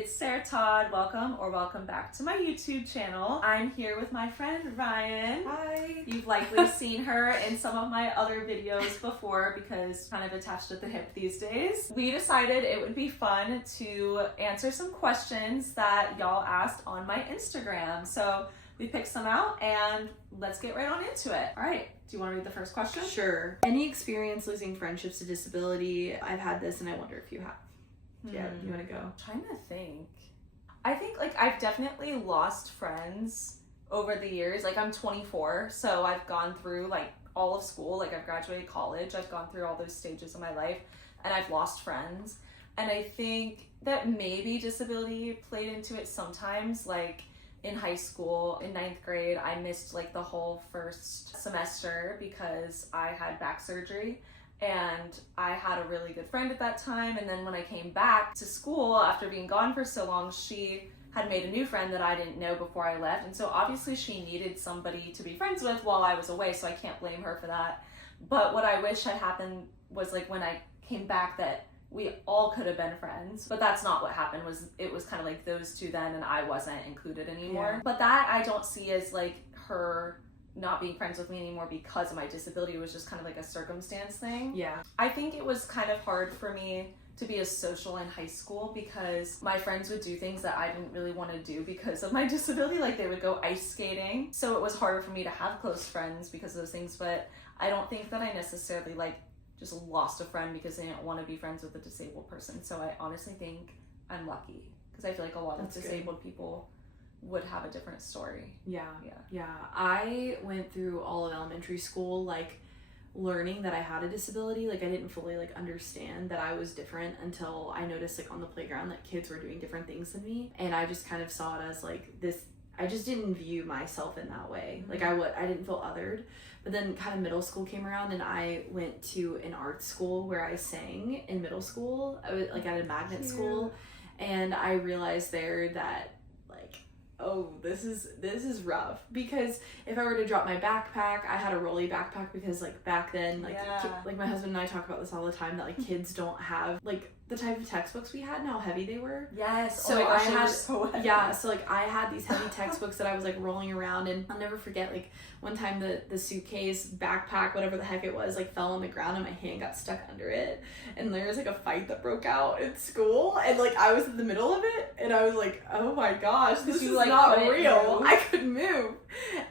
it's Sarah Todd. Welcome back to my YouTube channel. I'm here with my friend Rion. Hi. You've likely seen her in some of my other videos before because kind of attached at the hip these days. We decided it would be fun to answer some questions that y'all asked on my Instagram. So we picked some out and let's get right on into it. All right. Do you want to read the first question? Sure. Any experience losing friendships to disability? I've had this and I wonder if you have. Yeah, you want to go? I'm trying to think. I think I've definitely lost friends over the years. I'm 24, so I've gone through all of school. I've graduated college. I've gone through all those stages of my life and I've lost friends. And I think that maybe disability played into it sometimes. In high school, in 9th grade, I missed the whole first semester because I had back surgery. And I had a really good friend at that time. And then when I came back to school after being gone for so long, she had made a new friend that I didn't know before I left. And so obviously she needed somebody to be friends with while I was away. So I can't blame her for that. But what I wish had happened was when I came back that we all could have been friends. But that's not what happened. It was kind of those two then and I wasn't included anymore. Yeah. But that I don't see as her not being friends with me anymore because of my disability. It was just kind of a circumstance thing. Yeah. I think it was kind of hard for me to be as social in high school because my friends would do things that I didn't really want to do because of my disability. They would go ice skating. So it was harder for me to have close friends because of those things. But I don't think that I necessarily just lost a friend because they didn't want to be friends with a disabled person. So I honestly think I'm lucky because I feel a lot of disabled people would have a different story. Yeah. I went through all of elementary school learning that I had a disability. I didn't fully understand that I was different until I noticed on the playground that kids were doing different things than me, and I just kind of saw it as this. I just didn't view myself in that way. Mm-hmm. I didn't feel othered. But then kind of middle school came around and I went to an art school where I sang in middle school. I was at a magnet school, and I realized there that oh, this is rough, because if I were to drop my backpack, I had a rolly backpack because back then my husband and I talk about this all the time that kids don't have the type of textbooks we had and how heavy they were. Yes. So I had so I had these heavy textbooks that I was rolling around, and I'll never forget one time the suitcase, backpack, whatever the heck it was, fell on the ground and my hand got stuck under it, and there was a fight that broke out in school, and I was in the middle of it, and I was oh my gosh, this is not real. Move. I couldn't move,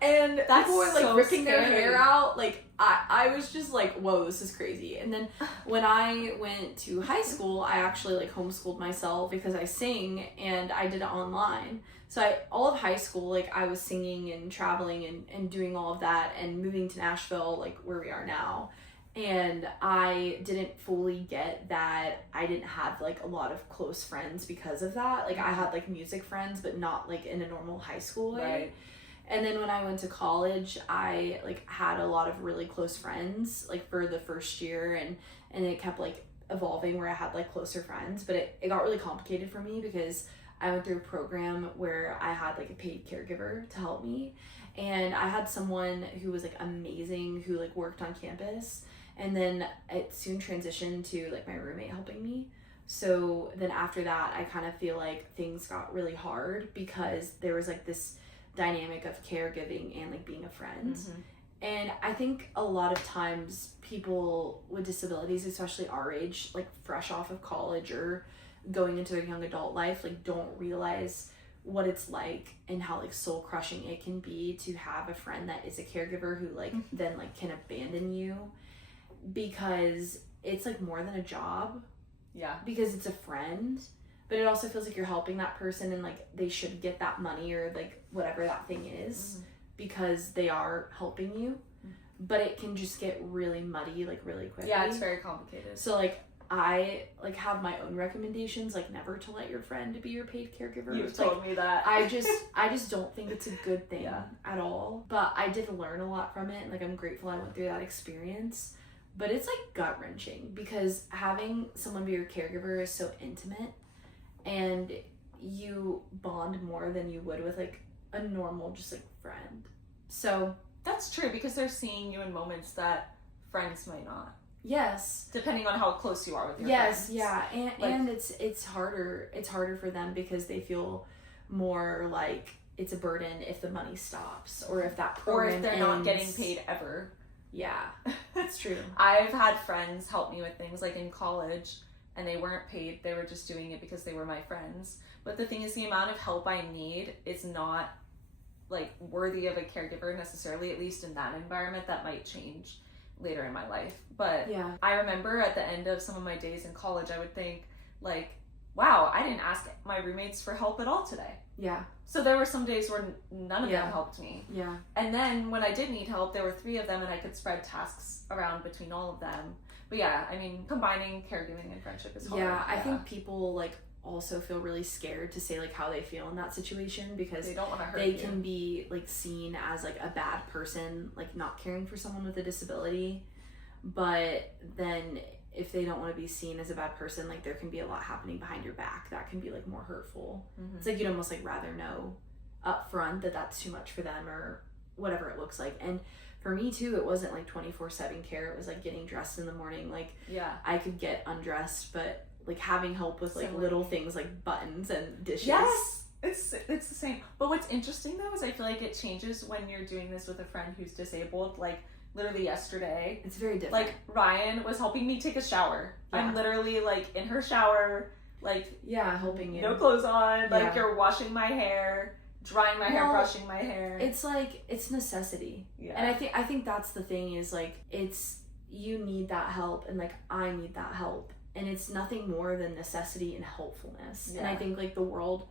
and people were so ripping scary. their hair out. I was just whoa, this is crazy. And then when I went to high school, I actually homeschooled myself because I sing, and I did it online. So all of high school, I was singing and traveling and doing all of that and moving to Nashville, where we are now. And I didn't fully get that I didn't have a lot of close friends because of that. I had music friends, but not in a normal high school way. Right. And then when I went to college, I had a lot of really close friends for the first year, and it kept evolving where I had closer friends, but it got really complicated for me because I went through a program where I had a paid caregiver to help me, and I had someone who was amazing who worked on campus, and then it soon transitioned to my roommate helping me. So then after that, I kind of feel things got really hard because there was this dynamic of caregiving and being a friend. Mm-hmm. And I think a lot of times people with disabilities, especially our age, fresh off of college or going into their young adult life, don't realize what it's like and how soul crushing it can be to have a friend that is a caregiver who then can abandon you, because it's more than a job. Yeah. Because it's a friend. But it also feels you're helping that person, and they should get that money or whatever that thing is, because they are helping you. But it can just get really muddy really quickly. Yeah, it's very complicated. So I have my own recommendations, never to let your friend be your paid caregiver. You've told me that. I just don't think it's a good thing at all. But I did learn a lot from it, and I'm grateful I went through that experience. But it's gut wrenching because having someone be your caregiver is so intimate. And you bond more than you would with a normal just friend. So that's true, because they're seeing you in moments that friends might not. Yes. Depending on how close you are with your yes, friends. yeah. And Like- and it's harder for them because they feel more like it's a burden if the money stops or if that Or program if they're ends. not getting paid ever. Yeah, that's true. I've had friends help me with things like in college, and they weren't paid. They were just doing it because they were my friends. But the thing is, the amount of help I need is not like worthy of a caregiver necessarily, at least in that environment. That might change later in my life. But Yeah. I remember at the end of some of my days in college, I would think like, wow, I didn't ask my roommates for help at all today. Yeah. So there were some days where none of Yeah. them helped me. Yeah. And then when I did need help, there were 3 of them, and I could spread tasks around between all of them. But yeah, I mean, combining caregiving and friendship is hard. Yeah, I think people like also feel really scared to say like how they feel in that situation because they don't want to hurt they you. can be like seen as like a bad person, like not caring for someone with a disability. But then if they don't want to be seen as a bad person, like there can be a lot happening behind your back that can be like more hurtful. Mm-hmm. It's like you'd almost like rather know up front that that's too much for them or whatever it looks like. And for me too, it wasn't like 24/7 care. It was like getting dressed in the morning. Like Yeah. I could get undressed, but like having help with like Similar. little things like buttons and dishes. Yes, it's the same. But what's interesting though is I feel like it changes when you're doing this with a friend who's disabled. Like literally yesterday, It's very different. like Ryan was helping me take a shower. Yeah. I'm literally like in her shower, like yeah, helping you. no clothes on, like Yeah. you're washing my hair, drying my hair, Well, brushing my hair. It's like it's necessity. yeah. And I think that's the thing is like it's you need that help and like I need that help. And it's nothing more than necessity and helpfulness. And I Yeah. think like the world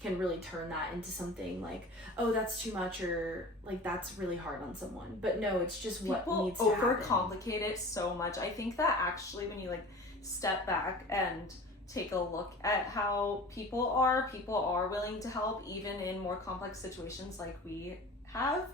can really turn that into something like, oh, that's too much or like that's really hard on someone. But no, it's just what People needs to happen. overcomplicate it so much. I think that actually when you like step back and take a look at how people are willing to help even in more complex situations like we have.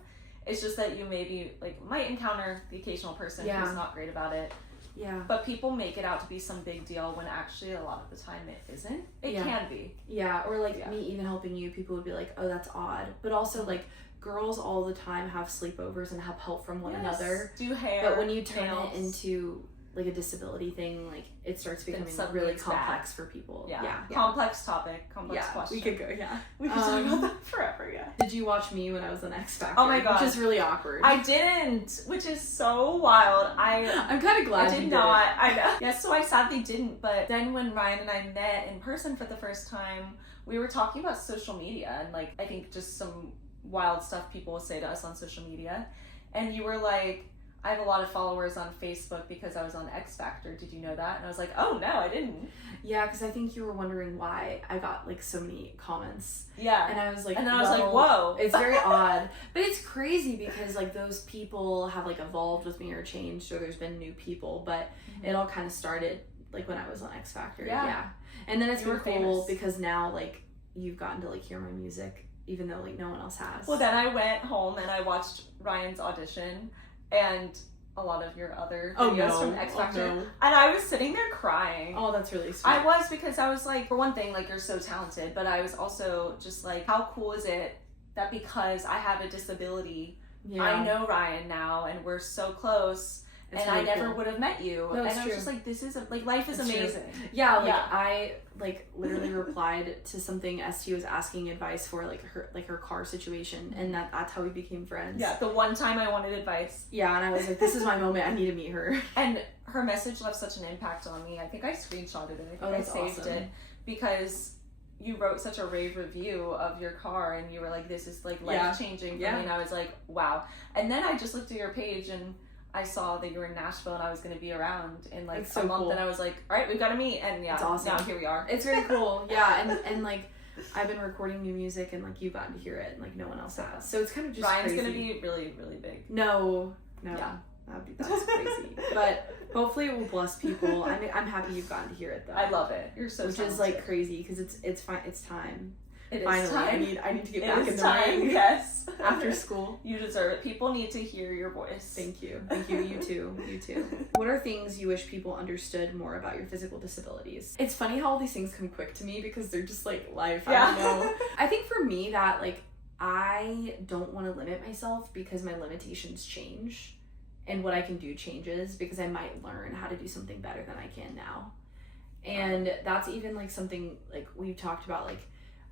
It's just that you maybe like might encounter the occasional person Yeah. who's not great about it. Yeah. But people make it out to be some big deal when actually a lot of the time it isn't. It Yeah. can be. Yeah, or like Yeah. me even helping you, people would be like, oh, that's odd. But also like girls all the time have sleepovers and have help from one Yes. another. Do hair. But when you turn nails. it into like a disability thing, like it starts becoming suddenly really it's bad. complex for people. Yeah. Complex topic, complex Yeah, question. we could go, yeah. We could talk about that forever, yeah. Did you watch me when I was on X Factor? Oh my God. Which is really awkward. I didn't, which is so wild. I'm kind of glad I you did not. I know. Yes, so I sadly didn't. But then when Ryan and I met in person for the first time, we were talking about social media and like I think just some wild stuff people will say to us on social media. And you were like, I have a lot of followers on Facebook because I was on X Factor. Did you know that? And I was like, oh no, I didn't. Yeah, because I think you were wondering why I got like so many comments. Yeah. And I was like, And then I was like, well, whoa. It's very odd. But it's crazy because like those people have like evolved with me or changed or there's been new people. But it all kind of started like when I was on X Factor. Yeah. And then it's You been were cool famous. because now like you've gotten to like hear my music even though like no one else has. Well, then I went home and I watched Ryan's audition and a lot of your other videos from X Factor. Oh, no. And I was sitting there crying. Oh, that's really sweet. I was, because I was like, for one thing, like you're so talented, but I was also just like, how cool is it that because I have a disability, yeah. I know Ryan now and we're so close. It's and really I never cool. would have met you. No, and it's I was true. just like, this is like life is It's true. amazing. Yeah, like Yeah. I like literally replied to something ST was asking advice for like her car situation and that's how we became friends. Yeah, the one time I wanted advice. Yeah, and I was like, this is my moment, I need to meet her. And her message left such an impact on me. I think I screenshotted it. I think Oh, I that's saved awesome. it because you wrote such a rave review of your car and you were like, this is like life changing for Yeah. me. And I was like, wow. And then I just looked at your page and I saw that you were in Nashville and I was going to be around in like It's a so month. cool. And I was like, all right, we've got to meet. And yeah, It's awesome. now here we are. It's very cool. Yeah, and like I've been recording new music and like you've gotten to hear it and like no one else has. So it's kind of just Ryan's crazy. going to be really, really big. No. Yeah. That's crazy. But hopefully it will bless people. I'm happy you've gotten to hear it though. I love it. You're so Which talented. is like crazy because it's fine. It's time. It is Finally, time. I need to get It back is in the time, ring yes. after school. You deserve it. People need to hear your voice. Thank you. You too. You too. What are things you wish people understood more about your physical disabilities? It's funny how all these things come quick to me because they're just like life. Yeah. I don't know. I think for me that like I don't want to limit myself because my limitations change. and what I can do changes because I might learn how to do something better than I can now. And that's even like something like we've talked about, like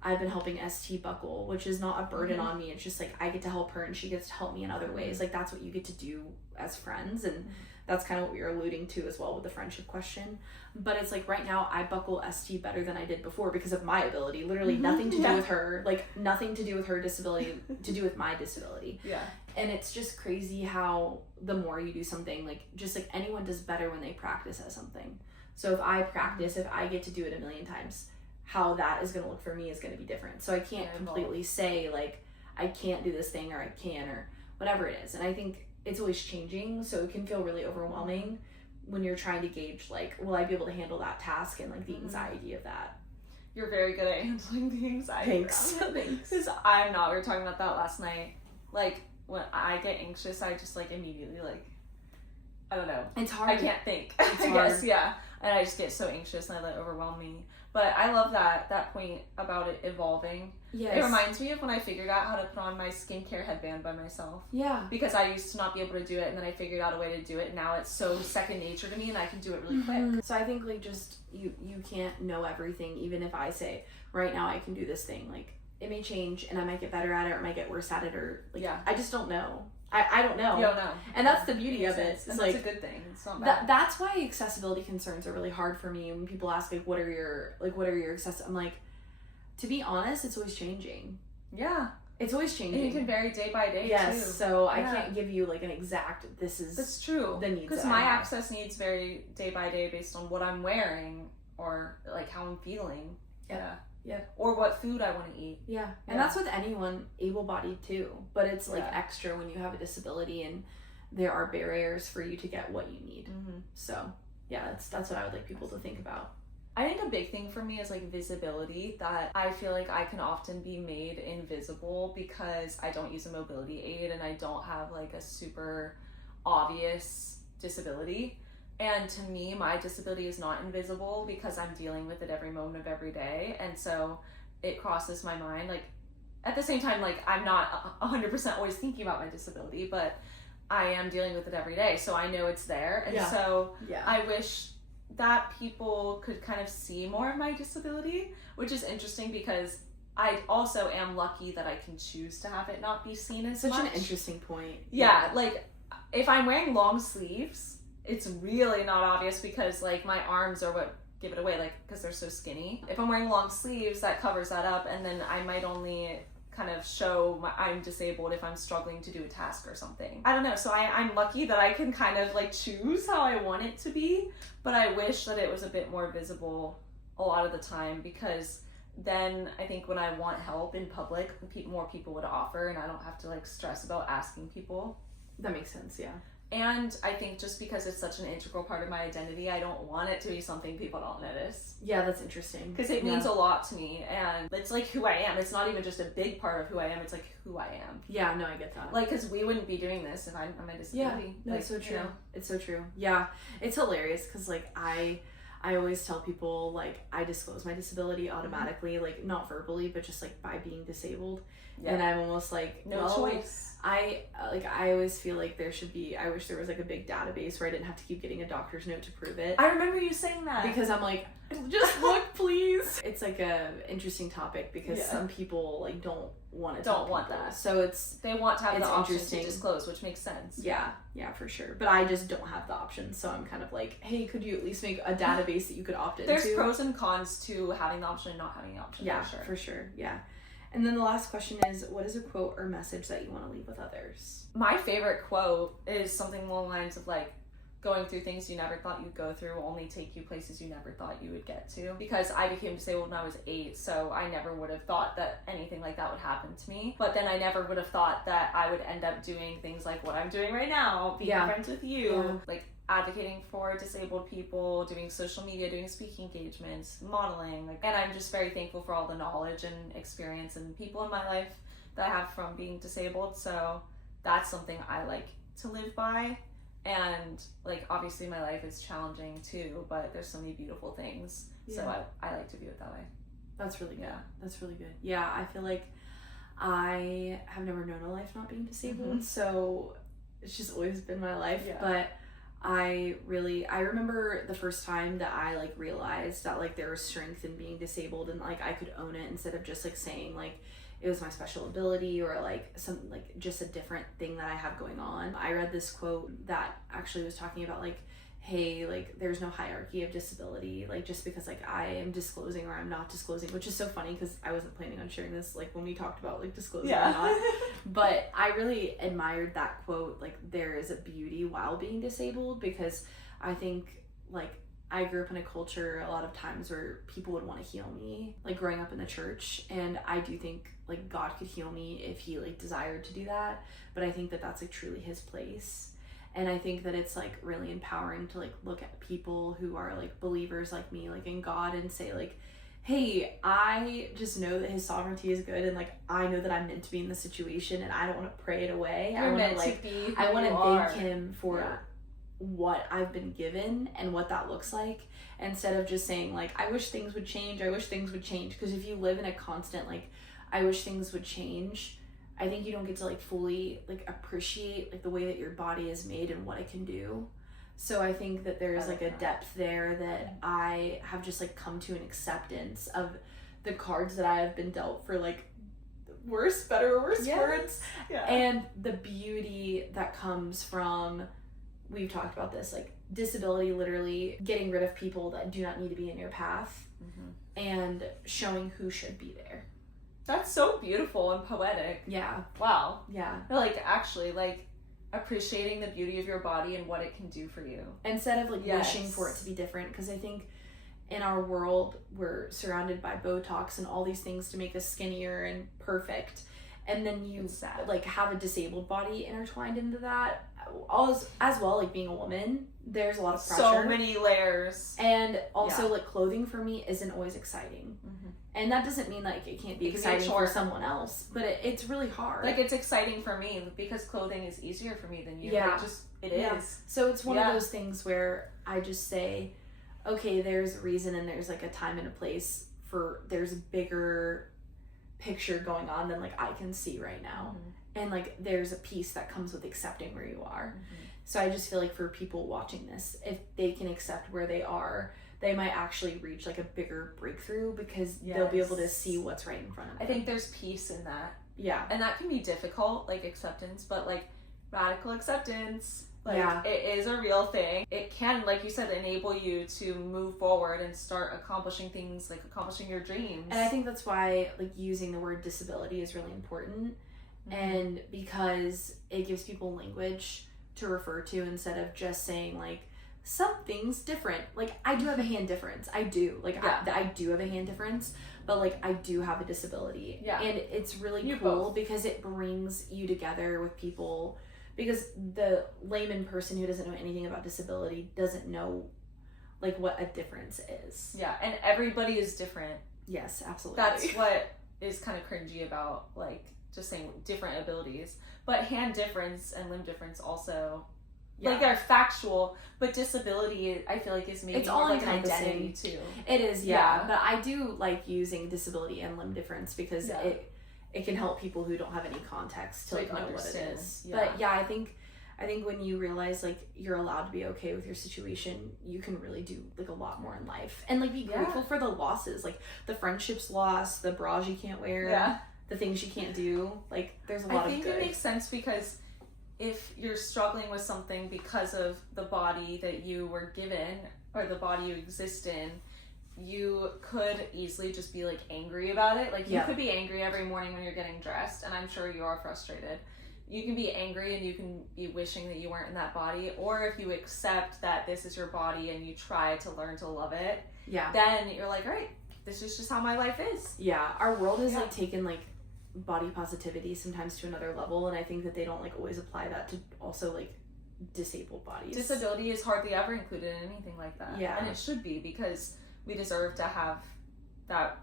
I've been helping ST buckle, which is not a burden on me. It's just like I get to help her and she gets to help me in other ways. Like that's what you get to do as friends, and that's kind of what we were alluding to as well with the friendship question. But it's like right now I buckle ST better than I did before because of my ability. Literally nothing to do with her, like nothing to do with her disability, to do with my disability. Yeah. And it's just crazy how the more you do something, like just like anyone does better when they practice at something. So if I practice, if I get to do it a million times, how that is going to look for me is going to be different. So I can't completely say like I can't do this thing or I can or whatever it is. And I think it's always changing, so it can feel really overwhelming when you're trying to gauge like, will I be able to handle that task and like the anxiety of that. You're very good at handling the anxiety. Thanks. Because I'm not. We were talking about that last night. Like when I get anxious, I just like immediately like, I don't know. It's hard. I can't think. It's I hard. guess, yeah. And I just get so anxious and I let it overwhelm me. But I love that point about it evolving. Yes. It reminds me of when I figured out how to put on my skincare headband by myself. Yeah. Because I used to not be able to do it, and then I figured out a way to do it, and now it's so second nature to me and I can do it really quick. So I think like just you can't know everything. Even if I say right now I can do this thing, like it may change and I might get better at it or I might get worse at it, or like I just don't know. I don't know. You don't know. And that's the beauty of it. It's like, that's a good thing. It's not bad. That's why accessibility concerns are really hard for me. When people ask like what are your access, I'm like, to be honest, it's always changing. Yeah. It's always changing. And it can vary day by day too. Yes, so I can't give you like an exact That's true. The needs. Because my access needs vary day by day based on what I'm wearing or like how I'm feeling. Yeah. Or what food I want to eat. Yeah. And that's with anyone able-bodied too. But it's like extra when you have a disability and there are barriers for you to get what you need. So yeah, that's what I would like people to think about. I think a big thing for me is like visibility, that I feel like I can often be made invisible because I don't use a mobility aid and I don't have like a super obvious disability. And to me, my disability is not invisible because I'm dealing with it every moment of every day. And so it crosses my mind. Like at the same time, like I'm not 100% always thinking about my disability, but I am dealing with it every day. So I know it's there. And so I wish that people could kind of see more of my disability, which is interesting because I also am lucky that I can choose to have it not be seen as such much. An interesting point. Yeah, like if I'm wearing long sleeves, it's really not obvious because like my arms are what give it away, like because they're so skinny. If I'm wearing long sleeves, that covers that up, and then I might only kind of show I'm disabled if I'm struggling to do a task or something. I don't know, so I'm lucky that I can kind of like choose how I want it to be, but I wish that it was a bit more visible a lot of the time, because then I think when I want help in public, more people would offer and I don't have to like stress about asking people. That makes sense, yeah. And I think just because it's such an integral part of my identity, I don't want it to be something people don't notice. Yeah, that's interesting. Because it means a lot to me, and it's like who I am. It's not even just a big part of who I am, it's like who I am. Yeah, no, I get that. Like, because we wouldn't be doing this if I'm a disability. Yeah, no, like, it's so true. You know? It's so true. Yeah, it's hilarious because like I always tell people like I disclose my disability automatically, like not verbally, but just like by being disabled. Yeah. And I'm almost like, no choice. I always feel like I wish there was like a big database where I didn't have to keep getting a doctor's note to prove it. I remember you saying that. Because I'm like, just look, please. It's like a interesting topic because some people like don't want that. So they want to have the option to disclose, which makes sense. Yeah, for sure. But I just don't have the option, so I'm kind of like, hey, could you at least make a database that you could opt into? There's pros and cons to having the option and not having the option. Yeah, for sure. Yeah. And then the last question is, what is a quote or message that you want to leave with others? My favorite quote is something along the lines of like, going through things you never thought you'd go through will only take you places you never thought you would get to. Because I became disabled when I was 8, so I never would have thought that anything like that would happen to me. But then I never would have thought that I would end up doing things like what I'm doing right now, being friends with you, like advocating for disabled people, doing social media, doing speaking engagements, modeling. And I'm just very thankful for all the knowledge and experience and people in my life that I have from being disabled. So that's something I like to live by. And like obviously my life is challenging too, but there's so many beautiful things. So I like to view it that way. That's really good. That's really good. Yeah, I feel like I have never known a life not being disabled. So it's just always been my life. Yeah. But I remember the first time that I like realized that like there was strength in being disabled, and like I could own it instead of just like saying like it was my special ability or like some like just a different thing that I have going on. I read this quote that actually was talking about like, hey, like there's no hierarchy of disability, like just because like I am disclosing or I'm not disclosing, which is so funny because I wasn't planning on sharing this like when we talked about like disclosing or not. But I really admired that quote, like there is a beauty while being disabled, because I think like I grew up in a culture a lot of times where people would want to heal me, like growing up in the church, and I do think like God could heal me if he like desired to do that, but I think that that's like truly his place. And I think that it's like really empowering to like look at people who are like believers like me, like in God, and say like, hey, I just know that his sovereignty is good, and like I know that I'm meant to be in this situation, and I don't want to pray it away. You're meant to be who I want you to are. thank him for what I've been given and what that looks like, instead of just saying like, I wish things would change, because if you live in a constant like I wish things would change, I think you don't get to like fully like appreciate like the way that your body is made and what it can do. So I think that there's like a depth there that I have just like come to an acceptance of the cards that I have been dealt, for like worse, better, or worse words. Yeah. And the beauty that comes from, we've talked about this, like disability, literally getting rid of people that do not need to be in your path, and showing who should be there. That's so beautiful and poetic. Yeah. Wow. Yeah. Like actually like appreciating the beauty of your body and what it can do for you. Instead of like wishing for it to be different, because I think in our world we're surrounded by Botox and all these things to make us skinnier and perfect, and then you like have a disabled body intertwined into that, as well, like being a woman, there's a lot of pressure, so many layers, and also like clothing for me isn't always exciting. And that doesn't mean like it can't be exciting for someone else, but it's really hard. Like it's exciting for me because clothing is easier for me than you. Yeah. Like, it is. So it's one of those things where I just say, okay, there's a reason and there's like a time and a place for, there's a bigger picture going on than like I can see right now. And like there's a piece that comes with accepting where you are. So I just feel like for people watching this, if they can accept where they are, they might actually reach like a bigger breakthrough, because they'll be able to see what's right in front of them. I think there's peace in that. Yeah. And that can be difficult, like acceptance, but like radical acceptance, like it is a real thing. It can, like you said, enable you to move forward and start accomplishing things, like accomplishing your dreams. And I think that's why like using the word disability is really important. And because it gives people language to refer to, instead of just saying like, something's different. Like I do have a hand difference. I do. Like I do have a hand difference, but like I do have a disability. Yeah. And it's really cool because it brings you together with people, because the layman person who doesn't know anything about disability doesn't know like what a difference is. Yeah, and everybody is different. Yes, absolutely. That's what is kind of cringy about like just saying different abilities. But hand difference and limb difference also, like they're factual, but disability I feel like is maybe it's more all like an identity too. It is, but I do like using disability and limb difference because it can help people who don't have any context to like know what it is. But I think when you realize like you're allowed to be okay with your situation, you can really do like a lot more in life, and like be grateful for the losses, like the friendships lost, the bras you can't wear, the things you can't do. Like there's a lot of good. I think it makes sense, because if you're struggling with something because of the body that you were given or the body you exist in, you could easily just be like angry about it. Like you could be angry every morning when you're getting dressed, and I'm sure you are frustrated. You can be angry and you can be wishing that you weren't in that body, or if you accept that this is your body and you try to learn to love it, then you're like, all right, this is just how my life is. Yeah, our world has like taken like body positivity sometimes to another level, and I think that they don't like always apply that to also like disabled bodies. Disability is hardly ever included in anything like that. Yeah. And it should be, because we deserve to have that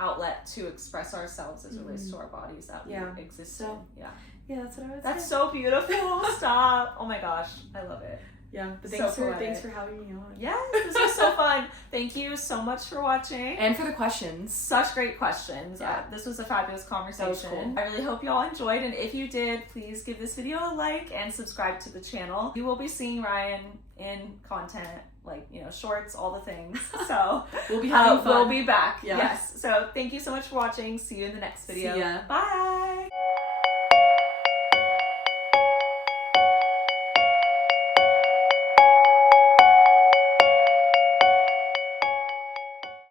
outlet to express ourselves as it relates to our bodies that we exist in. Yeah, that's what I would say. That's so beautiful. Stop. Oh my gosh, I love it. Yeah, but So thanks for having me on. Yes, this was so fun. Thank you so much for watching. And for the questions. Such great questions. Yeah. This was a fabulous conversation. That was cool. I really hope you all enjoyed, and if you did, please give this video a like and subscribe to the channel. You will be seeing Ryan in content, like, you know, shorts, all the things. So we'll be having fun. We'll be back. Yeah. Yes. So thank you so much for watching. See you in the next video. See ya. Bye.